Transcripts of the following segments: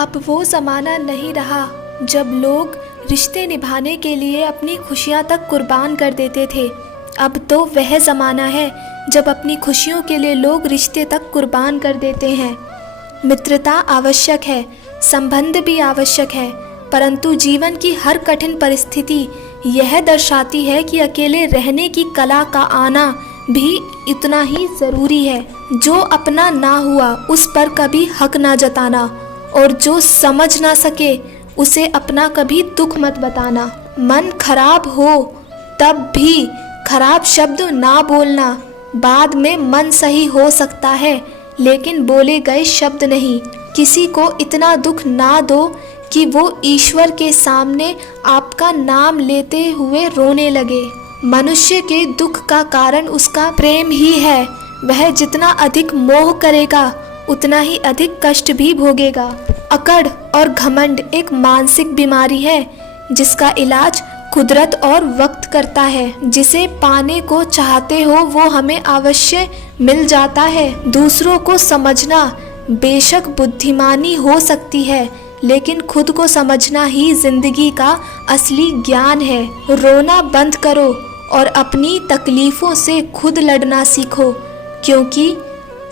अब वो ज़माना नहीं रहा जब लोग रिश्ते निभाने के लिए अपनी खुशियाँ तक कुर्बान कर देते थे। अब तो वह ज़माना है जब अपनी खुशियों के लिए लोग रिश्ते तक कुर्बान कर देते हैं। मित्रता आवश्यक है, संबंध भी आवश्यक है, परंतु जीवन की हर कठिन परिस्थिति यह दर्शाती है कि अकेले रहने की कला का आना भी इतना ही ज़रूरी है। जो अपना ना हुआ उस पर कभी हक ना जताना, और जो समझ ना सके उसे अपना कभी दुख मत बताना। मन खराब हो तब भी खराब शब्द ना बोलना। बाद में मन सही हो सकता है, लेकिन बोले गए शब्द नहीं। किसी को इतना दुख ना दो कि वो ईश्वर के सामने आपका नाम लेते हुए रोने लगे। मनुष्य के दुख का कारण उसका प्रेम ही है। वह जितना अधिक मोह करेगा उतना ही अधिक कष्ट भी भोगेगा। अकड़ और घमंड एक मानसिक बीमारी है जिसका इलाज कुदरत और वक्त करता है। जिसे पाने को चाहते हो वो हमें अवश्य मिल जाता है। दूसरों को समझना बेशक बुद्धिमानी हो सकती है, लेकिन खुद को समझना ही जिंदगी का असली ज्ञान है। रोना बंद करो और अपनी तकलीफ़ों से खुद लड़ना सीखो, क्योंकि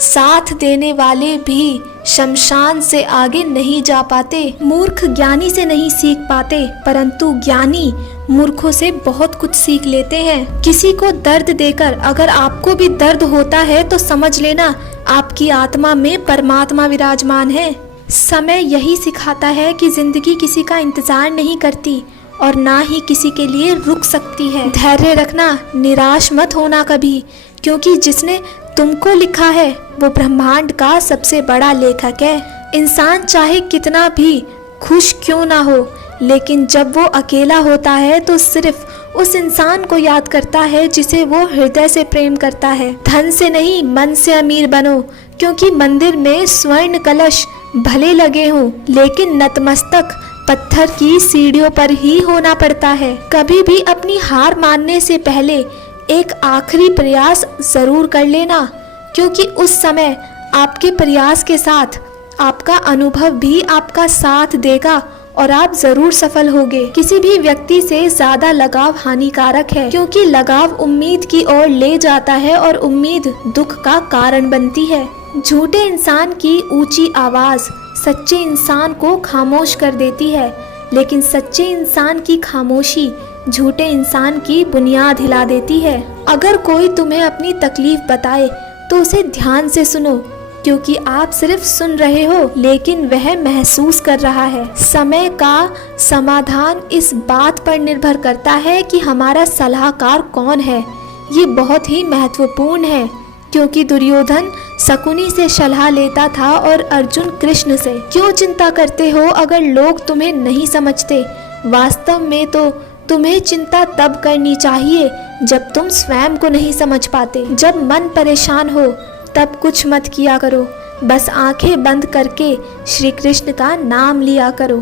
साथ देने वाले भी शमशान से आगे नहीं जा पाते। मूर्ख ज्ञानी से नहीं सीख पाते, परंतु ज्ञानी मूर्खों से बहुत कुछ सीख लेते हैं। किसी को दर्द देकर अगर आपको भी दर्द होता है तो समझ लेना आपकी आत्मा में परमात्मा विराजमान है। समय यही सिखाता है कि जिंदगी किसी का इंतजार नहीं करती और ना ही किसी के लिए रुक सकती है। धैर्य रखना, निराश मत होना कभी, क्योंकि जिसने तुमको लिखा है वो ब्रह्मांड का सबसे बड़ा लेखक है। इंसान चाहे कितना भी खुश क्यों ना हो, लेकिन जब वो अकेला होता है तो सिर्फ उस इंसान को याद करता है जिसे वो हृदय से प्रेम करता है। धन से नहीं, मन से अमीर बनो, क्योंकि मंदिर में स्वर्ण कलश भले लगे हों, लेकिन नतमस्तक पत्थर की सीढ़ियों पर ही होना पड़ता है। कभी भी अपनी हार मानने से पहले एक आखिरी प्रयास जरूर कर लेना, क्योंकि उस समय आपके प्रयास के साथ आपका अनुभव भी आपका साथ देगा और आप जरूर सफल होगे। किसी भी व्यक्ति से ज्यादा लगाव हानिकारक है, क्योंकि लगाव उम्मीद की ओर ले जाता है और उम्मीद दुख का कारण बनती है। झूठे इंसान की ऊंची आवाज सच्चे इंसान को खामोश कर देती है, लेकिन सच्चे इंसान की खामोशी झूठे इंसान की बुनियाद हिला देती है। अगर कोई तुम्हें अपनी तकलीफ बताए तो उसे ध्यान से सुनो, क्योंकि आप सिर्फ सुन रहे हो लेकिन वह महसूस कर रहा है। समय का समाधान इस बात पर निर्भर करता है कि हमारा सलाहकार कौन है। ये बहुत ही महत्वपूर्ण है, क्योंकि दुर्योधन शकुनी से सलाह लेता था और अर्जुन कृष्ण से। क्यों चिंता करते हो अगर लोग तुम्हें नहीं समझते? वास्तव में तो तुम्हें चिंता तब करनी चाहिए जब तुम स्वयं को नहीं समझ पाते। जब मन परेशान हो तब कुछ मत किया करो, बस आंखें बंद करके श्री कृष्ण का नाम लिया करो।